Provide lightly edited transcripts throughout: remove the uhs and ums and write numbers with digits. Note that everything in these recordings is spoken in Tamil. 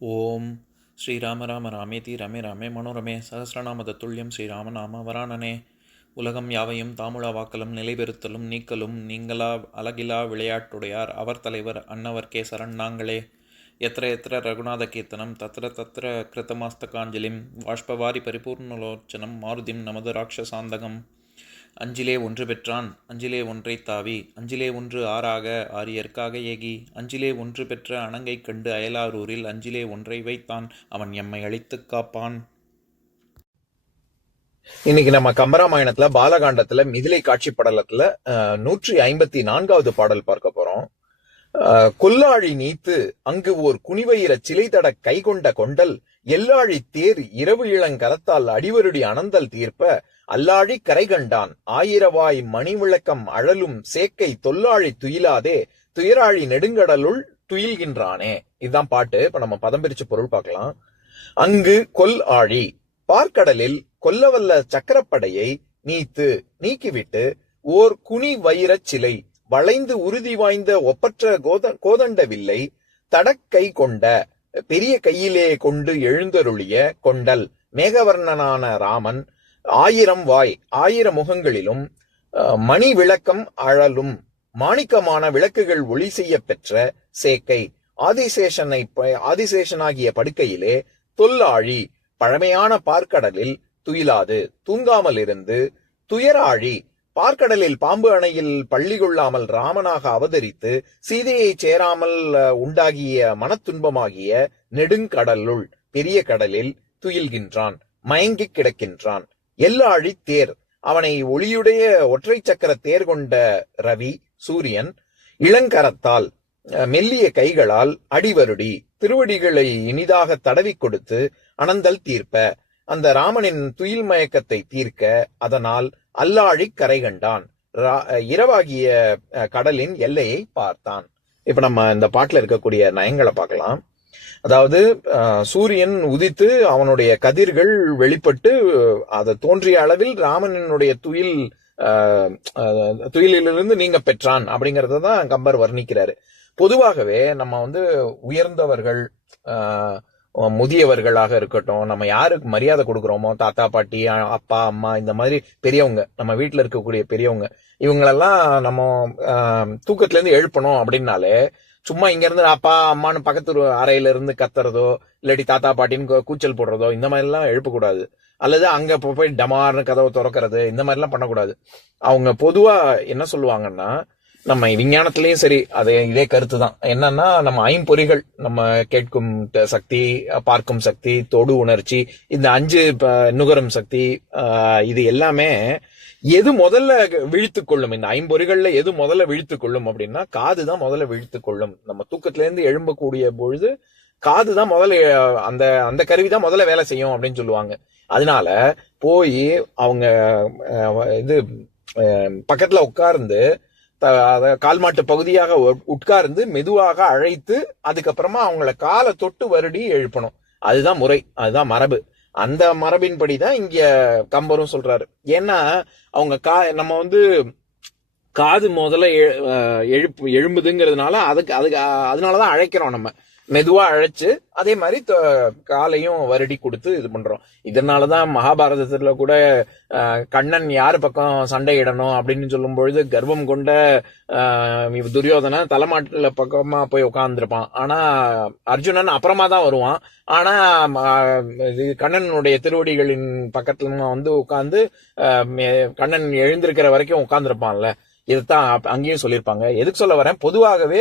ஓம் ஸ்ரீராம ராம ராமேதி ரமே ராமே மனோரமே சகசிரநாம தத்துல்யம் ஸ்ரீராமநாம வராணனே. உலகம் யாவையும் தாமுழா வாக்கலும் நிலைபெறுத்தலும் நீக்கலும் நீங்களா அழகிலா விளையாட்டுடையார் அவர் தலைவர் அன்னவர் சரண் நாங்களே. எத்திர எத்திர ரகுநாத கீர்த்தனம் தத்திர தத்திர கிருத்தமாஸ்தகாஞ்சலிம் வாஷ்பவாரி பரிபூர்ணலோச்சனம் மாருதிம் நமது ராட்சசாந்தகம். அஞ்சிலே ஒன்று பெற்றான் அஞ்சிலே ஒன்றை தாவி அஞ்சிலே ஒன்று ஆறாக ஆரியர்க்காக ஏகி அஞ்சிலே ஒன்று பெற்ற அணங்கை கண்டு அயலாரூரில் அஞ்சிலே ஒன்றை வைத்தான் அவன் எம்மை அழித்துக் காப்பான். இன்னைக்கு நம்ம கம்பராமாயணத்துல பாலகாண்டத்துல மிதிலை காட்சி படலத்துல 154வது பாடல் பார்க்க போறோம். கொல்லாழி நீத்து அங்கு ஓர் குனிவயிர சிலை தட கைகொண்ட கொண்டல் எல்லாழி தேர் இரவு இளங்கரத்தால் அடிவருடி அனந்தல் தீர்ப்ப அல்லாழி கரை கண்டான் ஆயிரவாய் மணி விளக்கம் அழலும் சேக்கை தொல்லாழி துயிலாதே துயராழி நெடுங்கடலுள் துயில்கின்றானே. இதுதான் பாட்டு. இப்ப நம்ம பதம் பிரிச்சு பொருள் பார்க்கலாம். அங்கு கொல் ஆழி பார்க்கடலில் கொல்லவல்ல சக்கரப்படையை நீக்கிவிட்டு ஓர் குனி வைரச் சிலை வளைந்து உறுதி வாய்ந்த ஒப்பற்ற கோதண்ட வில்லை தடக்கை கொண்ட பெரிய கையிலே கொண்டு எழுந்தருளிய கொண்டல் மேகவர்ணனான ராமன் 1000 வாய் 1000 முகங்களிலும் மணி விளக்கம் அழலும் மாணிக்கமான விளக்குகள் ஒளி செய்ய பெற்ற சேக்கை ஆதிசேஷனாகிய படுக்கையிலே தொல்லாழி பழமையான பார்க்கடலில் துயிலாது தூங்காமல் இருந்து துயராழி பார்க்கடலில் பாம்பு அணையில் பள்ளி கொள்ளாமல் ராமனாக அவதரித்து சீதையை சேராமல் உண்டாகிய மனத்துன்பமாகிய நெடுங்கடலுள் பெரிய கடலில் துயில்கின்றான், மயங்கி கிடக்கின்றான். எல்லாழி தேர் அவனை ஒளியுடைய ஒற்றை சக்கர தேர் கொண்ட ரவி சூரியன் இளங்கரத்தால் மெல்லிய கைகளால் அடிவருடி திருவடிகளை இனிதாக தடவி கொடுத்து அனந்தல் தீர்ப்ப அந்த ராமனின் துயில் மயக்கத்தை தீர்க்க அதனால் அல்லாழி கரை கண்டான் இரவாகிய கடலின் எல்லையை பார்த்தான். இப்ப நம்ம இந்த பாட்டுல இருக்கக்கூடிய நயங்களை பார்க்கலாம். அதாவது சூரியன் உதித்து அவனுடைய கதிர்கள் வெளிப்பட்டு அதை தோன்றிய அளவில் ராமனினுடைய துயிலிலிருந்து நீங்க பெற்றான் அப்படிங்கறதான் கம்பர் வர்ணிக்கிறாரு. பொதுவாகவே நம்ம உயர்ந்தவர்கள் முதியவர்களாக இருக்கட்டும், நம்ம யாருக்கு மரியாதை கொடுக்குறோமோ தாத்தா பாட்டி அப்பா அம்மா இந்த மாதிரி பெரியவங்க, நம்ம வீட்டுல இருக்கக்கூடிய பெரியவங்க, இவங்களெல்லாம் நம்ம தூக்கத்துல இருந்து எழுப்பணும் அப்படின்னாலே சும்மா இங்க இருந்து அப்பா அம்மான்னு பக்கத்து அறையில இருந்து கத்துறதோ இல்லாட்டி தாத்தா பாட்டின்னு கூச்சல் போடுறதோ இந்த மாதிரி எல்லாம் எழுப்பக்கூடாது. அல்லது அங்க போய் டமார்னு கதவை திறக்கிறது இந்த மாதிரி எல்லாம் பண்ணக்கூடாது. அவங்க பொதுவா என்ன சொல்லுவாங்கன்னா, நம்ம விஞ்ஞானத்திலயும் சரி இதே கருத்து தான். என்னன்னா, நம்ம ஐம்பொறிகள், நம்ம கேட்கும் சக்தி, பார்க்கும் சக்தி, தொடு உணர்ச்சி, இந்த 5 நுகரும் சக்தி, இது எல்லாமே எது முதல்ல விழித்து கொள்ளும்? இந்த ஐம்பொறிகள்ல எது முதல்ல விழித்து கொள்ளும் அப்படின்னா காது தான் முதல்ல விழித்து கொள்ளும். நம்ம தூக்கத்துல இருந்து எழும்பக்கூடிய பொழுது காது தான் முதல்ல, அந்த அந்த கருவி தான் முதல்ல வேலை செய்யும் அப்படின்னு சொல்லுவாங்க. அதனால போய் அவங்க பக்கத்துல உட்கார்ந்து கால்மாட்டு பகுதியாக உட்கார்ந்து மெதுவாக அழைத்து அதுக்கப்புறமா அவங்கள காலை தொட்டு வருடி எழுப்பணும். அதுதான் முறை, அதுதான் மரபு. அந்த மரபின்படிதான் இங்க கம்பரும் சொல்றாரு. ஏன்னா அவங்க நம்ம காது முதல்ல எழும்புதுங்கிறதுனால அதனாலதான் அழைக்கிறோம். நம்ம மெதுவா அழைச்சு அதே மாதிரி காலையும் வருடி கொடுத்து இது பண்றோம். இதனாலதான் மகாபாரதத்துல கூட கண்ணன் யாரு பக்கம் சண்டையிடணும் அப்படின்னு சொல்லும் பொழுது கர்வம் கொண்ட துரியோதன தலைமாட்டுல பக்கமா போய் உட்கார்ந்துருப்பான். ஆனா அர்ஜுனன் அப்புறமா தான் வருவான். ஆனா கண்ணனுடைய திருவடிகளின் பக்கத்துல உட்கார்ந்து கண்ணன் எழுந்திருக்கிற வரைக்கும் உட்கார்ந்துருப்பான்ல. இதுதான் அங்கேயும் சொல்லியிருப்பாங்க. எதுக்கு சொல்ல வரேன், பொதுவாகவே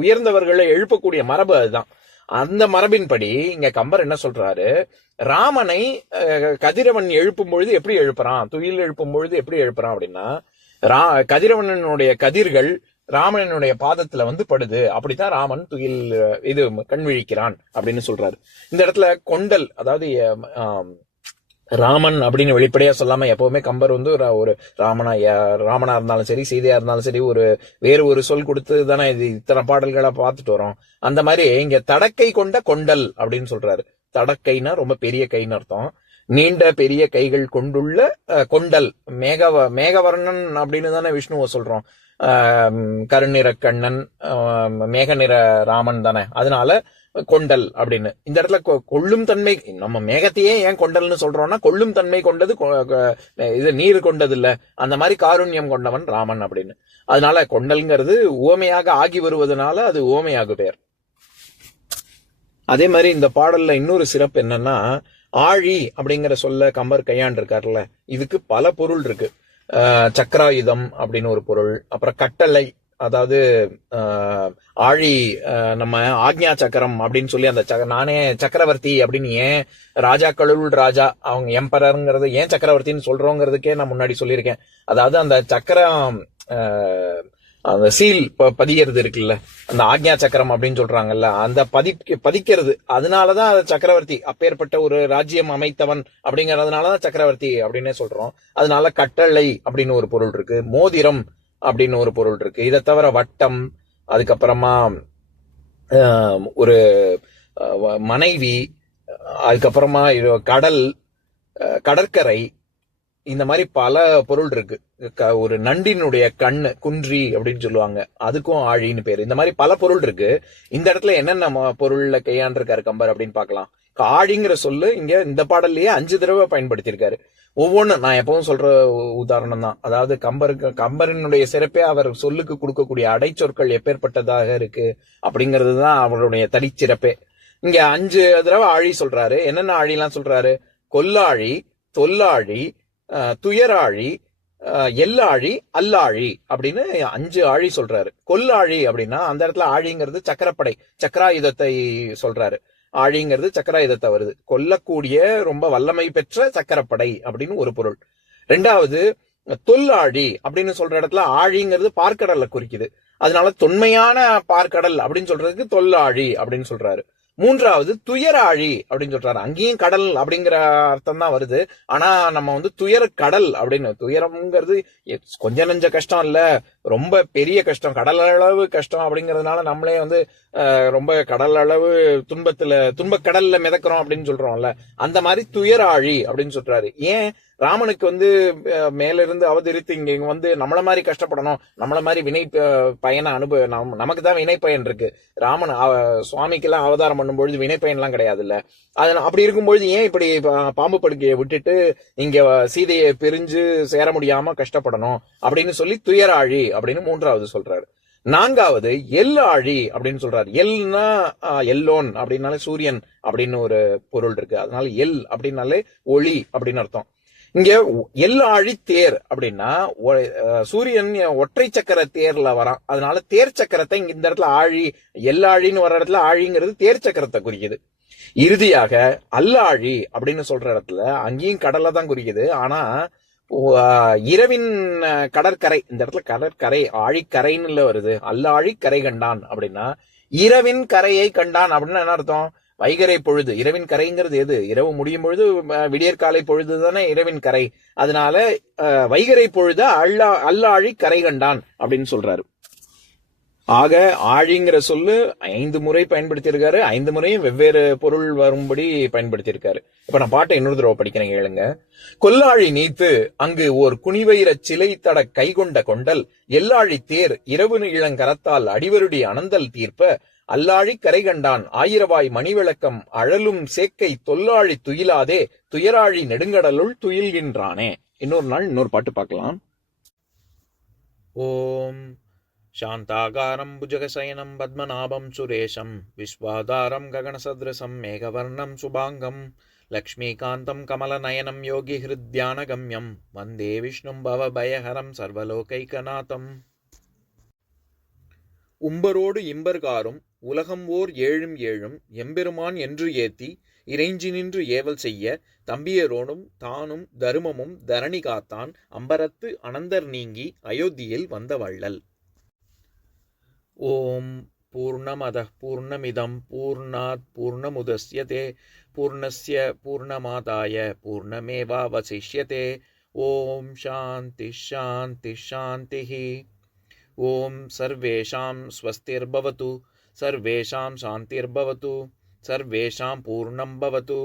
உயர்ந்தவர்களை எழுப்பக்கூடிய மரபு அதுதான். அந்த மரபின்படி இங்க கம்பர் என்ன சொல்றாரு, ராமனை கதிரவன் எழுப்பும் பொழுது எப்படி எழுப்புறான், துயில் எழுப்பும் பொழுது எப்படி எழுப்புறான் அப்படின்னா, கதிரவனுடைய கதிர்கள் ராமனுடைய பாதத்துல படுது, அப்படித்தான் ராமன் துயில் கண் விழிக்கிறான் அப்படின்னு சொல்றாரு. இந்த இடத்துல கொண்டல், அதாவது ராமன் அப்படின்னு வெளிப்படையா சொல்லாம எப்பவுமே கம்பர் ஒரு ராமனா இருந்தாலும் சரி சீதையா இருந்தாலும் சரி வேறு ஒரு சொல் கொடுத்து தானே இது இத்தனை பாடல்களை பார்த்துட்டு வரோம். அந்த மாதிரி இங்க தடக்கை கொண்ட கொண்டல் அப்படின்னு சொல்றாரு. தடக்கைனா ரொம்ப பெரிய கைன்னு அர்த்தம். நீண்ட பெரிய கைகள் கொண்டுள்ள கொண்டல், மேகவர்ணன் அப்படின்னு தானே விஷ்ணுவை சொல்றோம். கருநிற கண்ணன், மேக நிற ராமன் தானே. அதனால கொண்டல் அப்படின்னு. இந்த இடத்துல கொள்ளும் தன்மை, நம்ம மேகத்தையே ஏன் கொண்டல்னு சொல்றோம்னா கொள்ளும் தன்மை கொண்டது இது நீர் கொண்டது இல்ல, அந்த மாதிரி காருண்யம் கொண்டவன் ராமன் அப்படின்னு. அதனால கொண்டல்ங்கிறது உவமையாக ஆகி வருவதனால அது உவமையாக பெயர். அதே மாதிரி இந்த பாடல்ல இன்னொரு சிறப்பு என்னன்னா, ஆழி அப்படிங்கிற சொல்ல கம்பர் கையாண்டிருக்காருல்ல, இதுக்கு பல பொருள் இருக்கு. சக்கராயுதம் அப்படின்னு ஒரு பொருள், அப்புறம் கட்டளை, அதாவது ஆழி நம்ம ஆக்ஞா சக்கரம் அப்படின்னு சொல்லி அந்த நானே சக்கரவர்த்தி அப்படின்னு ஏன் ராஜாக்களுள் ராஜா, அவங்க எம்பரருங்கிறது ஏன் சக்கரவர்த்தின்னு சொல்றோங்கிறதுக்கே நான் முன்னாடி சொல்லியிருக்கேன். அதாவது அந்த சக்கரம் அந்த சீல் பதிக்கிறது இருக்குல்ல, அந்த ஆக்ஞா சக்கரம் அப்படின்னு சொல்றாங்கல்ல, அந்த பதிக்கிறது, அதனாலதான் அது சக்கரவர்த்தி, அப்பேற்பட்ட ஒரு ராஜ்யம் அமைத்தவன் அப்படிங்கறதுனாலதான் சக்கரவர்த்தி அப்படின்னே சொல்றோம். அதனால கட்டளை அப்படின்னு ஒரு பொருள் இருக்கு, மோதிரம் அப்படின்னு ஒரு பொருள் இருக்கு. இதை தவிர வட்டம், அதுக்கப்புறமா ஒரு மனைவி, அதுக்கப்புறமா கடல், கடற்கரை, இந்த மாதிரி பல பொருள் இருக்கு. ஒரு நண்டினுடைய கண்ணு குன்றி அப்படின்னு சொல்லுவாங்க, அதுக்கும் ஆழின்னு பேரு. இந்த மாதிரி பல பொருள் இருக்கு. இந்த இடத்துல என்னென்ன பொருள்ல கையாண்டிருக்காரு கம்பர் அப்படின்னு பார்க்கலாம். ஆழிங்கிற சொல்லு இங்க இந்த பாடல்லையே 5 தடவை பயன்படுத்தியிருக்காரு. ஒவ்வொன்றும் நான் எப்பவும் சொல்ற உதாரணம் தான். அதாவது கம்பரினுடைய சிறப்பே அவர் சொல்லுக்கு கொடுக்கக்கூடிய அடைச்சொற்கள் எப்பேற்பட்டதாக இருக்கு அப்படிங்கிறது தான் அவருடைய தனிச்சிறப்பே. இங்க 5 தடவை ஆழி சொல்றாரு. என்னென்ன ஆழிலாம் சொல்றாரு? கொல்லாழி, தொல்லாழி, துயராழி, எல்லாழி, அல்லாழி அப்படின்னு 5 ஆழி சொல்றாரு. கொல்லாழி அப்படின்னா அந்த இடத்துல ஆழிங்கிறது சக்கரப்படை, சக்கராயுதத்தை சொல்றாரு. ஆழிங்கிறது சக்கராயுதத்தை வருது. கொல்லக்கூடிய ரொம்ப வல்லமை பெற்ற சக்கரப்படை அப்படின்னு ஒரு பொருள். 2வது தொல்லாழி அப்படின்னு சொல்ற இடத்துல ஆழிங்கிறது பார்க்கடலை குறிக்குது. அதனால தொன்மையான பார்க்கடல் அப்படின்னு சொல்றதுக்கு தொல்லாழி அப்படின்னு சொல்றாரு. 3வது துயராழி அப்படின்னு சொல்றாரு. அங்கேயும் கடல் அப்படிங்கிற அர்த்தம் தான் வருது. ஆனா நம்ம துயர கடல் அப்படின்னு, துயரம்ங்கிறது கொஞ்ச நெஞ்ச கஷ்டம் இல்ல, ரொம்ப பெரிய கஷ்டம், கடல் அளவு கஷ்டம் அப்படிங்கறதுனால நம்மளே ரொம்ப கடல் அளவு துன்பக்கடல்ல மிதக்கிறோம் அப்படின்னு சொல்றோம்ல, அந்த மாதிரி துயராழி அப்படின்னு சொல்றாரு. ஏன் ராமனுக்கு மேல இருந்து அவதரித்து இங்க நம்மள மாதிரி கஷ்டப்படணும், நம்மள மாதிரி வினை பயனை நமக்கு தான் வினை பயன் இருக்கு. ராமன் சுவாமிக்கெல்லாம் அவதாரம் பண்ணும்பொழுது வினை பயன் எல்லாம் கிடையாது இல்ல. அப்படி இருக்கும்பொழுது ஏன் இப்படி பாம்பு படுக்கையை விட்டுட்டு இங்க சீதையை பிரிஞ்சு சேர முடியாம கஷ்டப்படணும் அப்படின்னு சொல்லி துயராழி அப்படின்னு 3வது சொல்றாரு. 4வது எல்லாழி அப்படின்னு சொல்றாரு. எல்னா எல்லோன் அப்படின்னாலே சூரியன் அப்படின்னு ஒரு பொருள் இருக்கு. அதனால எல் அப்படின்னாலே ஒளி அப்படின்னு அர்த்தம். இங்க எல்லாழி தேர் அப்படின்னா சூரியன் ஒற்றை சக்கர தேர்ல வரான். அதனால தேர் சக்கரத்தை இங்க இந்த இடத்துல ஆழி, எல்லாழின்னு வர்ற இடத்துல ஆழிங்கிறது தேர் சக்கரத்தை குறிக்குது. இறுதியாக அல்லாழி அப்படின்னு சொல்ற இடத்துல அங்கேயும் கடலை தான் குறிக்குது. ஆனா இரவின் கடற்கரை, இந்த இடத்துல கடற்கரை ஆழிக்கரைன்னு வருது. அல்லாழி கரை கண்டான் அப்படின்னா இரவின் கரையை கண்டான் அப்படின்னு என்ன அர்த்தம்? வைகரை பொழுது. இரவின் கரைங்கிறது எது? இரவு முடியும் பொழுது விடியற்காலை பொழுது தானே இரவின் கரை. அதனால வைகரை பொழுது அல்லாழி கரை கண்டான் அப்படின்னு சொல்றாரு. ஆக ஆழிங்கிற சொல்லு 5 முறை பயன்படுத்தியிருக்காரு. 5 முறையும் வெவ்வேறு பொருள் வரும்படி பயன்படுத்தியிருக்காரு. இப்ப நான் பாட்டை இன்னொரு தடவை படிக்கிறேன் கேளுங்க. கொல்லாழி நீத்து அங்கு ஓர் குனிவயிர சிலை தட கைகொண்ட கொண்டல், எல்லாழி தேர் இரவு இளங்கரத்தால் அடிவருடி அனந்தல் தீர்ப்ப, அல்லாழி கரை கண்டான் ஆயிரவாய் மணிவிளக்கம் அழலும் சேக்கை தொல்லாழி துயிலாதே துயராழி நெடுங்கடலுள் துயில்கின்றானே. இன்னொரு நாள் இன்னொரு பாட்டு பார்க்கலாம். ஓம் சாந்தாகாரம் புஜகசயனம் பத்மநாபம் சுரேஷம் விஸ்வாதாரம் ககனசத்ரசம் மேகவர்ணம் சுபாங்கம் லக்ஷ்மீகாந்தம் கமலநயனம் யோகி ஹிருத்யானகம்யம் வந்தே விஷ்ணும் பவபயஹரம் சர்வலோகைகநாதம். உம்பரோடு இம்பர்காரும் உலகம் ஓர் ஏழும் ஏழும் எம்பெருமான் என்று ஏத்தி இறைஞ்சி நின்று ஏவல் செய்ய தம்பியரோனும் தானும் தருமமும் தரணி காத்தான் அம்பரத்து அனந்தர் நீங்கி அயோத்தியில் வந்த வள்ளல். ஓம் பூர்ணமதః பூர்ணமிதம் பூர்ணாத் பூர்ணமுதஸ்யதே பூர்ணஸ்ய பூர்ணமாதாய பூர்ணமேவாவசிஷ்யதே. ஓம் சாந்தி சாந்தி சாந்திஹி. ஓம் சர்வேஷாம் ஸ்வஸ்திர்பவது சர்வேஷாம் சாந்திர்பவது சர்வேஷாம் பூர்ணம் பவது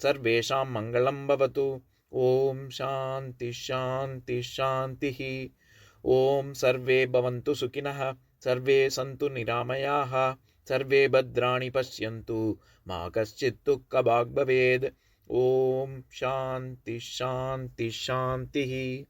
சர்வேஷாம் மங்களம் பவது. ஓம் சாந்தி சாந்தி சாந்திஹி. ஓம் சர்வே பவந்து சுகினः சர்வே சந்து நிராமயாः सर्वे भद्राणि पश्यन्तु मा कश्चित् दुःखभाग् भवेत्. ஓம் சாந்தி சாந்தி சாந்தி.